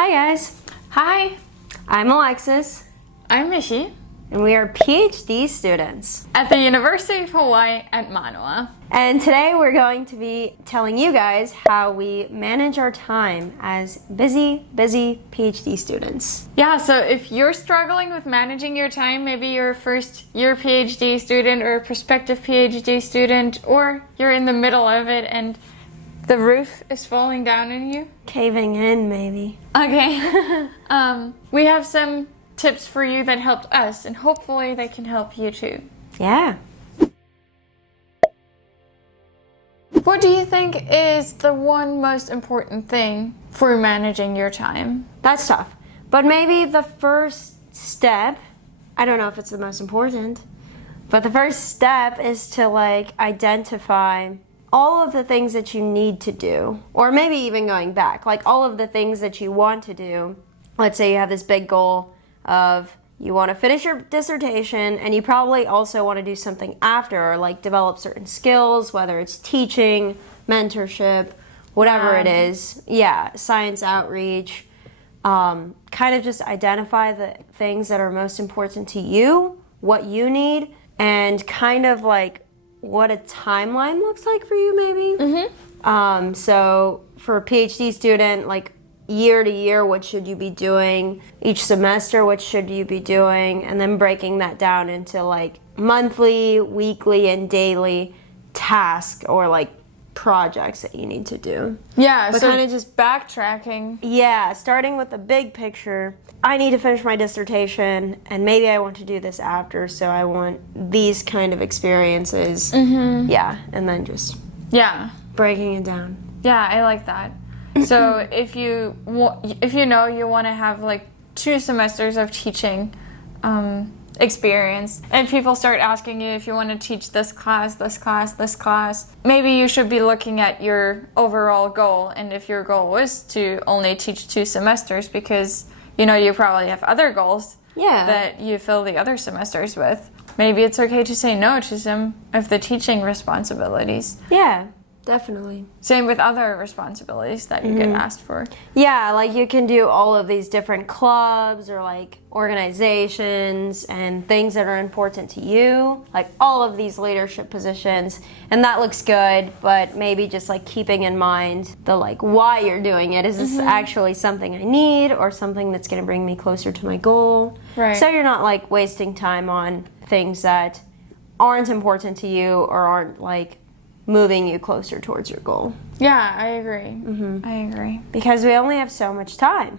Hi guys, Hi, I'm Alexus, I'm Michi and we are PhD students. at the University of Hawai'i at Manoa. And today we're going to be telling you guys how we manage our time as busy PhD students. Yeah, so if you're struggling with managing your time, maybe you're a first year PhD student or a prospective PhD student, or you're in the middle of it and the roof is falling down on you. Caving in, maybe. Okay. We have some tips for you that helped us, and hopefully they can help you too. Yeah. What do you think is the one most important thing for managing your time? That's tough. But maybe the first step, I don't know if it's the most important, but the first step is to identify all of the things that you need to do, or maybe even going back, all of the things that you want to do. Let's say you have this big goal of you want to finish your dissertation and you probably also want to do something after, or develop certain skills, whether it's teaching, mentorship, whatever it is. Yeah, science outreach. Kind of just identify the things that are most important to you, what you need, and kind of what a timeline looks like for you, maybe. So for a PhD student, year to year, what should you be doing? Each semester, what should you be doing? And then breaking that down into monthly, weekly, and daily tasks or projects that you need to do. Yeah, But so kind of just backtracking. Yeah, starting with the big picture. I need to finish my dissertation, and maybe I want to do this after, so I want these kind of experiences. Yeah, and then just Yeah. breaking it down. Yeah, I like that. So if you know you want to have 2 semesters of teaching experience, and people start asking you if you want to teach this class, maybe you should be looking at your overall goal, and if your goal was to only teach 2 semesters, because you probably have other goals that you fill the other semesters with, maybe it's okay to say no to some of the teaching responsibilities. Yeah, definitely. Same with other responsibilities that you get asked for. Yeah, you can do all of these different clubs or organizations and things that are important to you, all of these leadership positions, and that looks good, but maybe just keeping in mind the why you're doing it. Is this actually something I need, or something that's going to bring me closer to my goal? Right. So you're not wasting time on things that aren't important to you or aren't moving you closer towards your goal. Yeah, I agree. I agree. Because we only have so much time.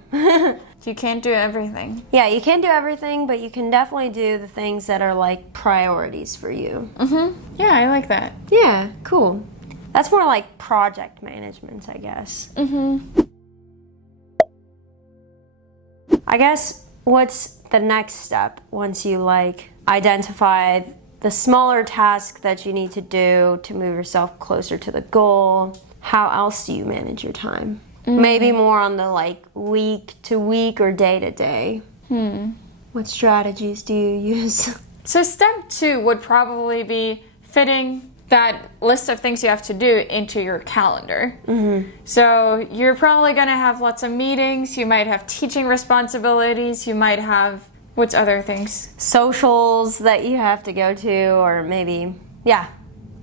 You can't do everything. Yeah, you can't do everything, but you can definitely do the things that are priorities for you. Yeah, I like that. Yeah, cool. That's more project management, I guess. I guess what's the next step once you identify the smaller task that you need to do to move yourself closer to the goal? How else do you manage your time? Maybe more on the week to week or day to day. What strategies do you use? So step 2 would probably be fitting that list of things you have to do into your calendar. So you're probably going to have lots of meetings. You might have teaching responsibilities. You might have, what's other things? Socials that you have to go to, or maybe,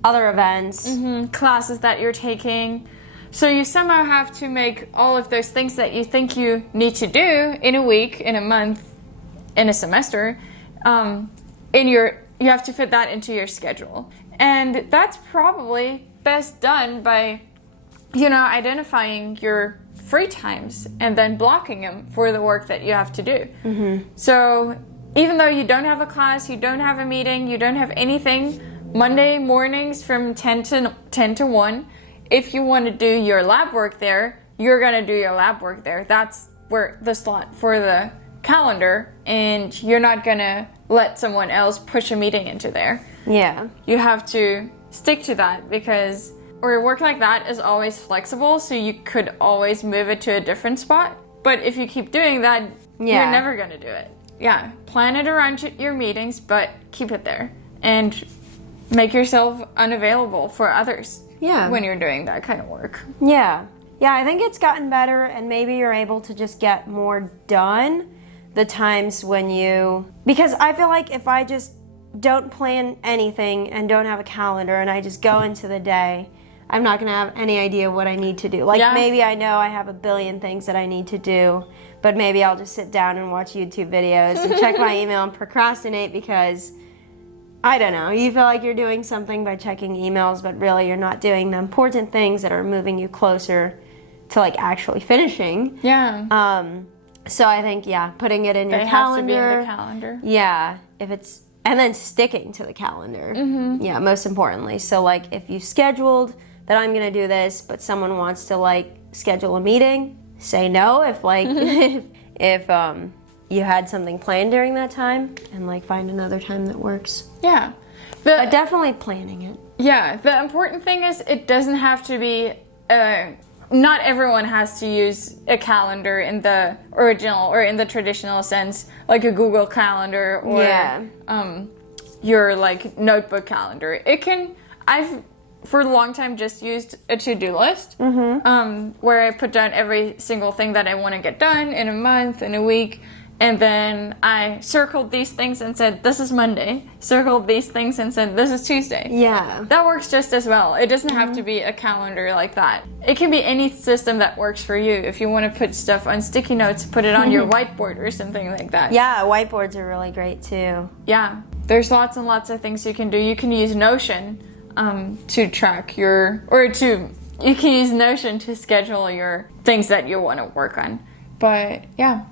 other events. Classes that you're taking. So you somehow have to make all of those things that you think you need to do in a week, in a month, in a semester, you have to fit that into your schedule. And that's probably best done by, identifying your free times and then blocking them for the work that you have to do. So even though you don't have a class, you don't have a meeting, you don't have anything, Monday mornings from 10 to 1, if you want to do your lab work there, you're going to do your lab work there. That's where the slot for the calendar, and you're not going to let someone else push a meeting into there. Yeah. You have to stick to that, because or work like that is always flexible, so you could always move it to a different spot. But if you keep doing that, you're never going to do it. Yeah, plan it around your meetings, but keep it there. And make yourself unavailable for others when you're doing that kind of work. Yeah. Yeah, I think it's gotten better, and maybe you're able to just get more done the times when because I feel like if I just don't plan anything and don't have a calendar and I just go into the day, I'm not going to have any idea what I need to do. Like, maybe I know I have a billion things that I need to do, but maybe I'll just sit down and watch YouTube videos and check my email and procrastinate because, I don't know, you feel like you're doing something by checking emails, but really you're not doing the important things that are moving you closer to, like, actually finishing. Yeah. So I think, putting it in your calendar. It has to be in the calendar. Yeah, and then sticking to the calendar. Yeah, most importantly. So, like, if you scheduled that I'm going to do this, but someone wants to, like, schedule a meeting, say no if, like, if you had something planned during that time, and, like, find another time that works. Yeah. But definitely planning it. Yeah, the important thing is it doesn't have to be, not everyone has to use a calendar in the original or in the traditional sense, like a Google Calendar or your, like, notebook calendar. I've for a long time just used a to-do list where I put down every single thing that I want to get done in a month, in a week, and then I circled these things and said, this is Monday. Circled these things and said, this is Tuesday. Yeah. That works just as well. It doesn't have to be a calendar like that. It can be any system that works for you. If you want to put stuff on sticky notes, put it on your whiteboard or something like that. Yeah, whiteboards are really great too. Yeah. There's lots and lots of things you can do. You can use Notion to track you can use Notion to schedule your things that you want to work on. But yeah,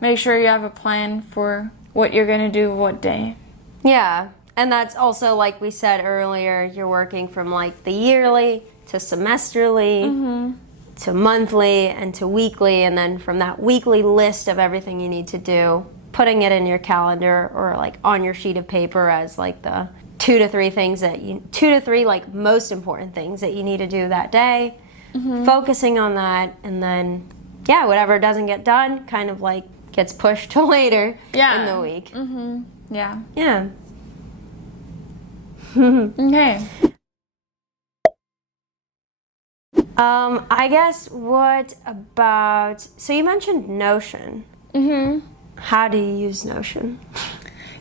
make sure you have a plan for what you're going to do what day. Yeah, and that's also, like we said earlier, you're working from, like, the yearly to semesterly to monthly and to weekly, and then from that weekly list of everything you need to do, putting it in your calendar or, like, on your sheet of paper as, like, the 2 to 3 like, most important things that you need to do that day, focusing on that, and then whatever doesn't get done kind of, like, gets pushed to later in the week. Yeah. Okay. I guess so you mentioned Notion. How do you use Notion?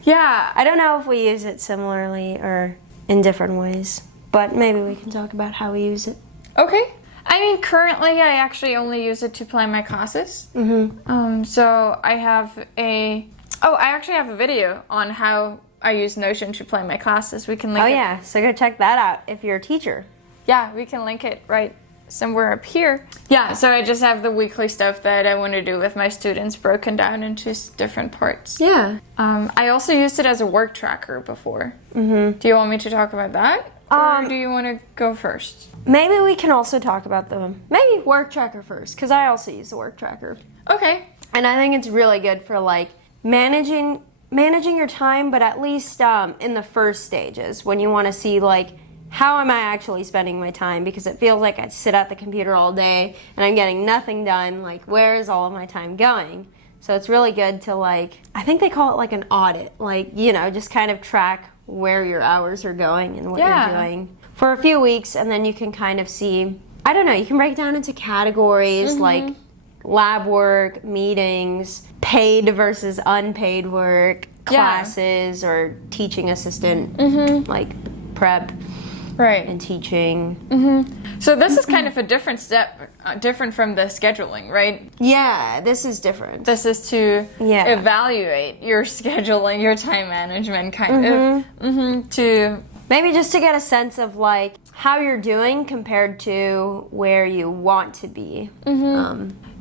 Yeah, I don't know if we use it similarly or in different ways, but maybe we can talk about how we use it. Okay. I mean, currently I actually only use it to plan my classes. So I actually have a video on how I use Notion to plan my classes. We can link it. So go check that out if you're a teacher. Yeah, we can link it right somewhere up here. Yeah, so I just have the weekly stuff that I want to do with my students broken down into different parts. Yeah. I also used it as a work tracker before. Do you want me to talk about that? Or do you want to go first? Maybe we can also talk about maybe work tracker first, because I also use the work tracker. Okay. And I think it's really good for, like, managing your time, but at least in the first stages when you want to see, like, how am I actually spending my time? Because it feels like I sit at the computer all day and I'm getting nothing done. Like, where is all of my time going? So it's really good to, like, I think they call it, like, an audit. Like, just kind of track where your hours are going and what you're doing for a few weeks, and then you can kind of see, I don't know, you can break it down into categories like lab work, meetings, paid versus unpaid work, classes, or teaching assistant, like prep. Right. And teaching. So this is kind of a different step, different from the scheduling, right? Yeah, this is different. This is to evaluate your scheduling, your time management, kind of. To maybe just to get a sense of, like, how you're doing compared to where you want to be.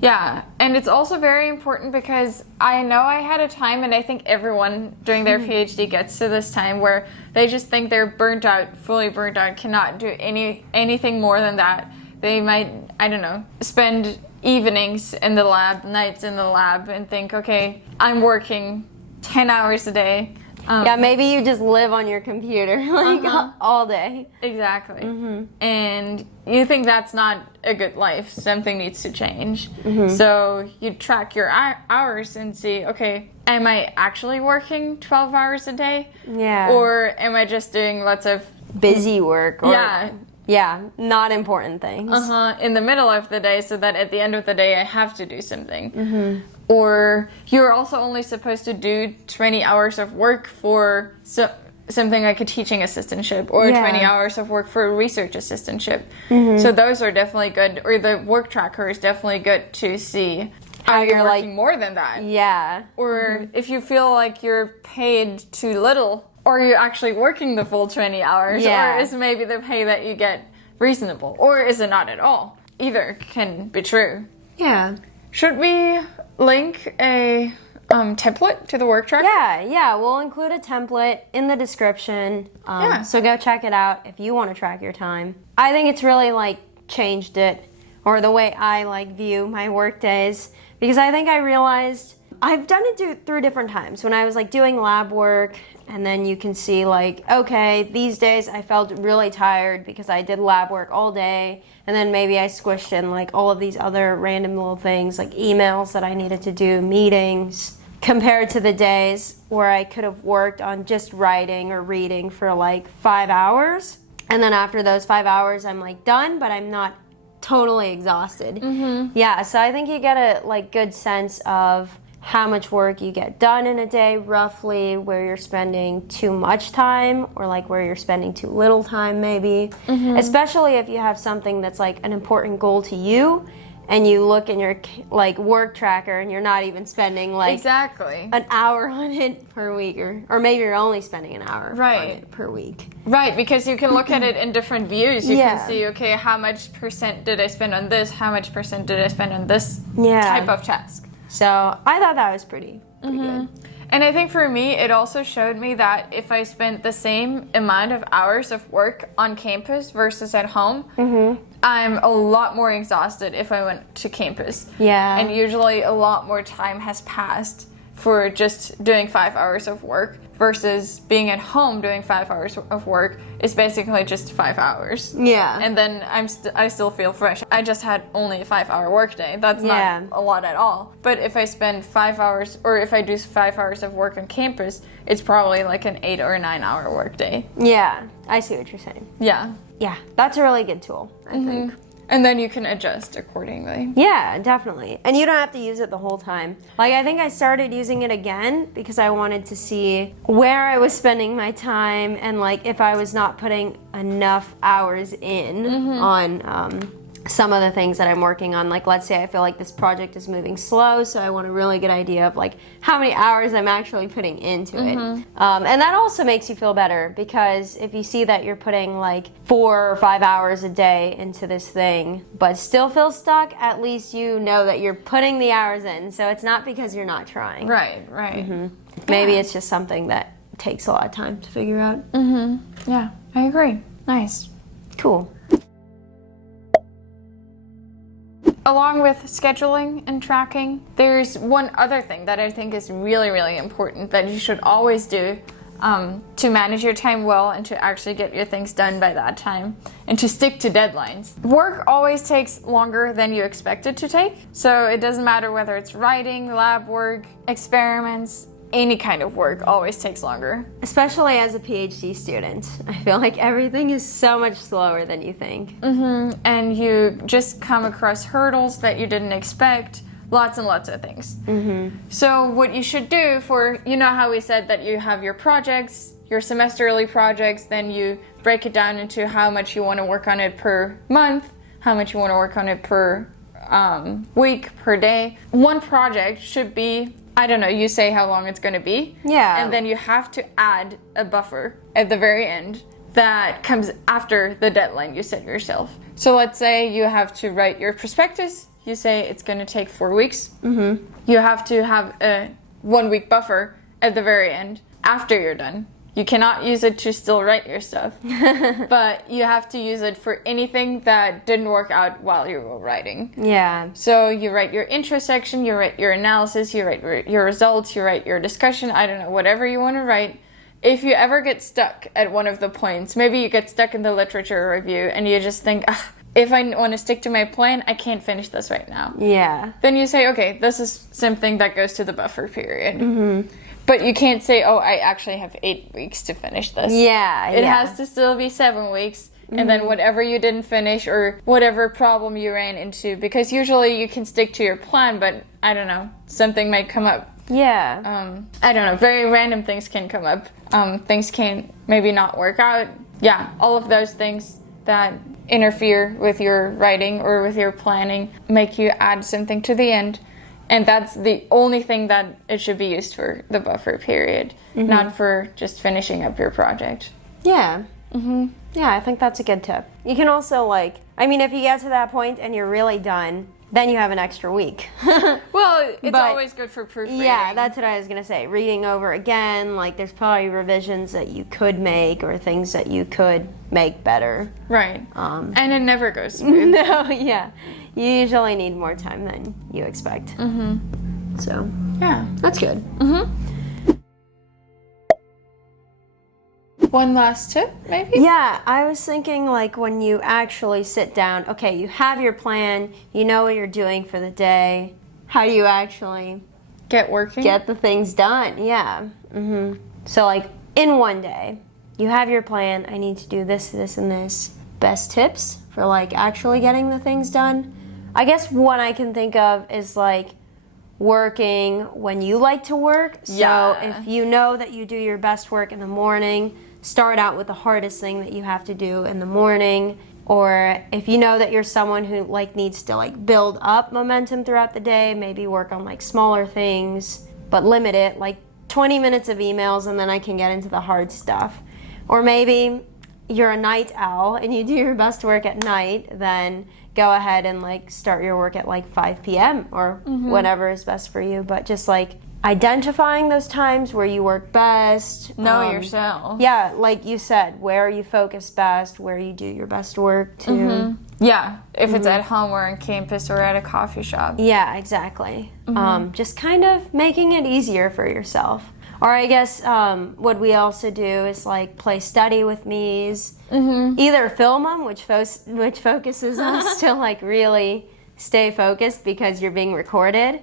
Yeah, and it's also very important because I know I had a time, and I think everyone during their PhD gets to this time where they just think they're burnt out, fully burnt out, cannot do anything more than that. They might, I don't know, spend evenings in the lab, nights in the lab, and think, okay, I'm working 10 hours a day. Maybe you just live on your computer like all day. Exactly. And you think that's not a good life. Something needs to change. So you track your hours and see, okay, am I actually working 12 hours a day? Yeah. Or am I just doing lots of busy work? Or, Yeah, not important things. In the middle of the day, so that at the end of the day I have to do something. Or you're also only supposed to do 20 hours of work for something like a teaching assistantship, or 20 hours of work for a research assistantship. So those are definitely good. Or the work tracker is definitely good to see how you're working more than that. Yeah. Or if you feel like you're paid too little, or you're actually working the full 20 hours, or is maybe the pay that you get reasonable, or is it not at all? Either can be true. Yeah. Should we link a template to the work tracker? Yeah, we'll include a template in the description. So go check it out if you want to track your time. I think it's really like changed it, or the way I like view my work days, because I think I realized I've done it through different times. When I was like doing lab work, and then you can see like, okay, these days I felt really tired because I did lab work all day, and then maybe I squished in like all of these other random little things like emails that I needed to do, meetings, compared to the days where I could have worked on just writing or reading for like 5 hours, and then after those 5 hours I'm like done, but I'm not totally exhausted. Yeah, so I think you get a like good sense of how much work you get done in a day, roughly, where you're spending too much time, or like where you're spending too little time maybe. Especially if you have something that's like an important goal to you, and you look in your like work tracker and you're not even spending like an hour on it per week, or maybe you're only spending an hour on it per week. Right, because you can look at it in different views. You can see, okay, how much % did I spend on this? How much % did I spend on this type of task? So I thought that was pretty good. And I think for me, it also showed me that if I spent the same amount of hours of work on campus versus at home, I'm a lot more exhausted if I went to campus. Yeah. And usually a lot more time has passed for just doing 5 hours of work versus being at home doing 5 hours of work is basically just 5 hours. Yeah. And then I still feel fresh. I just had only a 5 hour work day. That's not a lot at all. But if I spend 5 hours, or if I do 5 hours of work on campus, it's probably like an 8 or 9 hour work day. Yeah, I see what you're saying. Yeah. Yeah, that's a really good tool, I think. And then you can adjust accordingly. Yeah, definitely. And you don't have to use it the whole time. Like, I think I started using it again because I wanted to see where I was spending my time, and like if I was not putting enough hours in on some of the things that I'm working on. Like, let's say I feel like this project is moving slow, so I want a really good idea of like how many hours I'm actually putting into it. And that also makes you feel better, because if you see that you're putting like 4 or 5 hours a day into this thing but still feel stuck, at least you know that you're putting the hours in, so it's not because you're not trying. Right. Maybe it's just something that takes a lot of time to figure out. Yeah, I agree. Nice. Cool. Along with scheduling and tracking, there's one other thing that I think is really, really important that you should always do to manage your time well and to actually get your things done by that time and to stick to deadlines. Work always takes longer than you expect it to take, so it doesn't matter whether it's writing, lab work, experiments, any kind of work always takes longer. Especially as a PhD student. I feel like everything is so much slower than you think. And you just come across hurdles that you didn't expect, lots and lots of things. So what you should do for, you know how we said that you have your projects, your semesterly projects, then you break it down into how much you want to work on it per month, how much you want to work on it per week, per day. One project should be, I don't know, you say how long it's going to be. Yeah. And then you have to add a buffer at the very end that comes after the deadline you set yourself. So let's say you have to write your prospectus. You say it's going to take 4 weeks. You have to have a 1 week buffer at the very end after you're done. You cannot use it to still write your stuff, but you have to use it for anything that didn't work out while you were writing. Yeah. So you write your intro section, you write your analysis, you write your results, you write your discussion, I don't know, whatever you want to write. If you ever get stuck at one of the points, maybe you get stuck in the literature review and you just think, if I want to stick to my plan, I can't finish this right now. Yeah. Then you say, okay, this is something that goes to the buffer period. But you can't say, oh, I actually have 8 weeks to finish this. Yeah. It has to still be 7 weeks. and then whatever you didn't finish or whatever problem you ran into, because usually you can stick to your plan, but I don't know, something might come up. Yeah. I don't know, very random things can come up. Things can maybe not work out. Yeah, all of those things that interfere with your writing or with your planning make you add something to the end. And that's the only thing that it should be used for, the buffer period, not for just finishing up your project. Yeah. Yeah, I think that's a good tip. You can also, like, I mean, if you get to that point and you're really done, then you have an extra week. Well, it's But- always good for proofreading. Yeah, that's what I was going to say. Reading over again, like, there's probably revisions that you could make or things that you could make better. Right. And it never goes smooth. No, yeah. You usually need more time than you expect. So, Yeah. that's good. One last tip, maybe? Yeah, I was thinking, like, when you actually sit down, okay, you have your plan, you know what you're doing for the day. How do you actually Get working. get the things done? Yeah. So, like, in one day, you have your plan. I need to do this, this, and this. Best tips for, like, actually getting the things done? I guess one I can think of is, like, working when you like to work. So Yeah. if you know that you do your best work in the morning, start out with the hardest thing that you have to do in the morning. Or if you know that you're someone who, like, needs to, like, build up momentum throughout the day, maybe work on, like, smaller things, but limit it, like 20 minutes of emails, and then I can get into the hard stuff. Or maybe you're a night owl and you do your best work at night, then go ahead and, like, start your work at, like, 5 p.m. or whatever is best for you. But just, like, identifying those times where you work best. Know yourself. Yeah, like you said, where you focus best, where you do your best work too. Yeah, if it's at home or on campus or at a coffee shop. Yeah, exactly. Just kind of making it easier for yourself. Or I guess what we also do is, like, play study with me's. Either film them, which focuses us to, like, really stay focused because you're being recorded,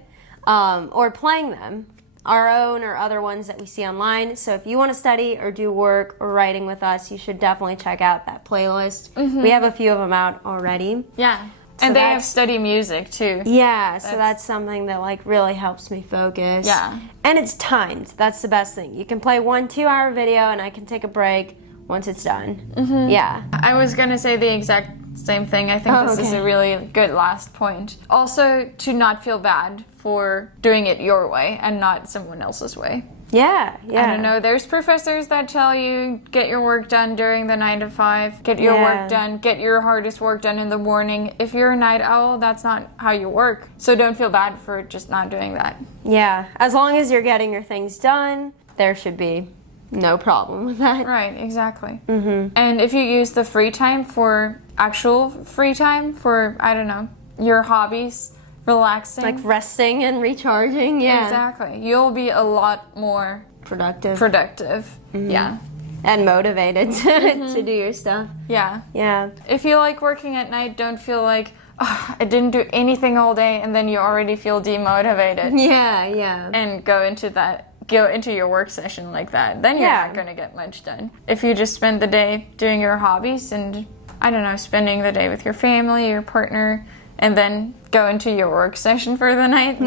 or playing them, our own or other ones that we see online. So if you want to study or do work or writing with us, you should definitely check out that playlist. We have a few of them out already. Yeah. So And they have that's- study music too. Yeah, so that's something that, like, really helps me focus. Yeah. And it's timed. That's the best thing. You can play 1 2-hour video and I can take a break once it's done. Yeah. I was going to say the exact same thing. I think this is okay. a really good last point. Also, to not feel bad for doing it your way and not someone else's way. Yeah, yeah. I don't know, there's professors that tell you, get your work done during the 9 to 5, get your Yeah. work done, get your hardest work done in the morning. If you're a night owl, that's not how you work. So don't feel bad for just not doing that. Yeah. As long as you're getting your things done, there should be no problem with that. Right, exactly. And if you use the free time for actual free time for, I don't know, your hobbies, relaxing. Like resting and recharging, yeah. Exactly. You'll be a lot more Productive. Yeah. And motivated to do your stuff. Yeah. Yeah. If you like working at night, don't feel like, oh, I didn't do anything all day, and then you already feel demotivated Yeah, yeah. and go into your work session like that. Then you're Yeah. not going to get much done. If you just spend the day doing your hobbies and, I don't know, spending the day with your family, your partner, and then go into your work session for the night,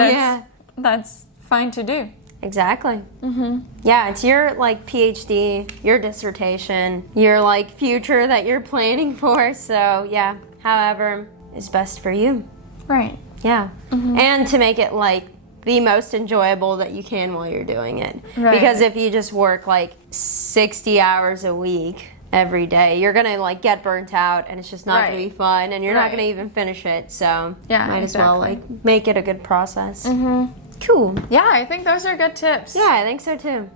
that's fine to do. Exactly. Yeah, it's your, like, PhD, your dissertation, your, like, future that you're planning for. So, yeah, however is best for you. Right. Yeah. And to make it, like, the most enjoyable that you can while you're doing it. Right. Because if you just work, like, 60 hours a week every day, you're going to, like, get burnt out, and it's just not going to be fun, and you're not going to even finish it. So, Yeah, might as well, exactly. like, make it a good process. Cool. Yeah, I think those are good tips. Yeah, I think so too.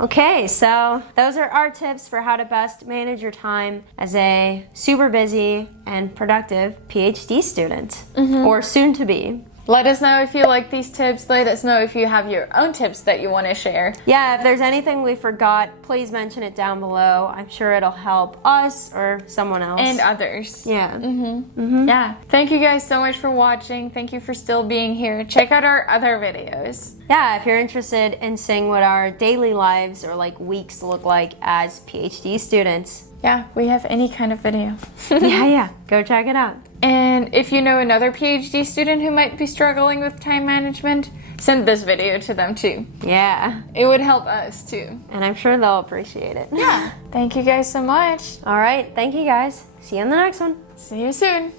Okay, so those are our tips for how to best manage your time as a super busy and productive PhD student, or soon to be. Let us know if you like these tips. Let us know if you have your own tips that you want to share. Yeah, if there's anything we forgot, please mention it down below. I'm sure it'll help us or someone else. And others. Yeah. Yeah. Thank you guys so much for watching. Thank you for still being here. Check out our other videos. Yeah, if you're interested in seeing what our daily lives or like weeks look like as PhD students. Yeah, we have any kind of video. Yeah, go check it out. And if you know another PhD student who might be struggling with time management, send this video to them too. Yeah. It would help us too. And I'm sure they'll appreciate it. Yeah. Thank you guys so much. All right, thank you guys. See you in the next one. See you soon.